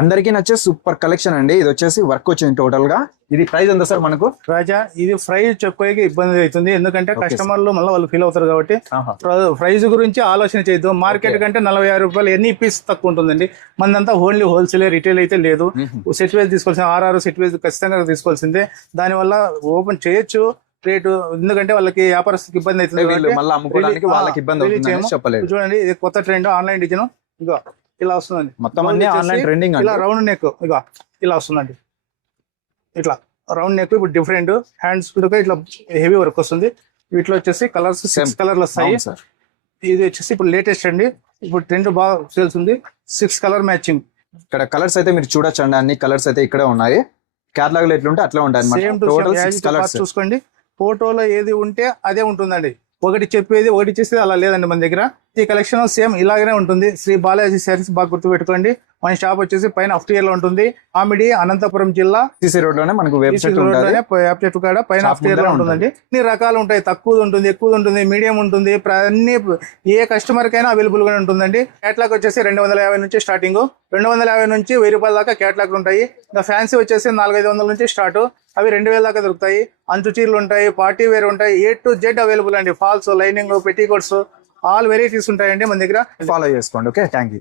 అందరికీ నచ్చే super collection అండి. ఇది వచ్చేసి వర్క్ వచ్చింది టోటల్ గా. ఇది ప్రైస్ ఎంత సార్ మనకు? రాజా, ఇది ప్రైస్ చెప్పుకోకి ఇబ్బంది అవుతుంది, ఎందుకంటే కస్టమర్లు మళ్ళీ వాళ్ళు ఫీల్ అవుతారు కాబట్టి ప్రైస్ గురించి ఆలోచన చేయొద్దు. మార్కెట్ కంటే 46 రూపాయలు ఎన్ని పీస్ తక్కువ ఉంటుందండి. మనదంతా ఓన్లీ హోల్సేల్, రిటైల్ అయితే లేదు. సెట్ వైజ్ తీసుకోవాల్సింది, 6 సెట్ వైజ్ ఖచ్చితంగా తీసుకోవాల్సిందే. దానివల్ల ఓపెన్ చేయొచ్చు రేటు, ఎందుకంటే వాళ్ళకి వ్యాపారస్తుకి ఇబ్బంది అవుతుంది. చూడండి, ఇది కొత్త ట్రెండ్, ఆన్లైన్ డిజైన్. ఇగో ఇలా వస్తుందండి, మొత్తం అన్ని ఆన్లైన్ ట్రెండింగ్. ఇలా రౌండ్ నెక్, ఇగో ఇలా వస్తుందండి. ఇట్లా రౌండ్ నెక్, ఇప్పుడు డిఫరెంట్ హ్యాండ్స్ కూడా ఇట్లా హెవీ వర్క్ వస్తుంది. వీటిలో వచ్చేసి కలర్స్ 6 కలర్లు వస్తాయి. ఇది వచ్చేసి ఇప్పుడు లేటెస్ట్ అండి, ఇప్పుడు ట్రెండ్ బాగా సేల్స్ ఉంది. 6 కలర్ మ్యాచింగ్. ఇక్కడ కలర్స్ అయితే మీరు చూడొచ్చు అండి, అన్ని కలర్స్ అయితే ఇక్కడే ఉన్నాయి. కేటలాగ్ లో ఎట్లుంటే అట్లా ఉంటాయి. చూసుకోండి, ఫోటోలో ఏది ఉంటే అదే ఉంటుందండి. ఒకటి చెప్పేది ఒకటి చేసేది అలా లేదండి మన దగ్గర. ఈ కలెక్షన్ సేమ్ ఇలాగనే ఉంటుంది. శ్రీ బాలాజీ శారీస్ బాగా గుర్తుపెట్టుకోండి. మన షాప్ వచ్చేసి పైన అఫ్టియర్ లో ఉంటుంది. ఆమిడి, అనంతపురం జిల్లా, సిసి రోడ్ లోనే మనకు వెబ్సైట్ కాడ పైన అఫ్టియర్ లో ఉంటుందండి. అన్ని రకాలు ఉంటాయి, తక్కువ ఉంటుంది, ఎక్కువ ఉంటుంది, మీడియం ఉంటుంది. అన్ని ఏ కస్టమర్ కైనా అవైలబుల్ గా ఉంటుందండి. కేటలాగ్ వచ్చేసి 250 నుంచి స్టార్టింగ్, 250 నుంచి 1000 రూపాయల దాకా కేటలాగ్ ఉంటాయి. ఇంకా ఫ్యాన్సీ వచ్చేసి 400-500 నుంచి స్టార్ట్, అవి 2000 దాకా దొరుకుతాయి. అంచు చీరలు ఉంటాయి, పార్టీ వేర్ ఉంటాయి, A to Z అవైలబుల్ అండి. Falls, lining, petticoats, all varieties ఉంటాయండి మన దగ్గర. ఫాలో చేసుకోండి. Okay, thank you.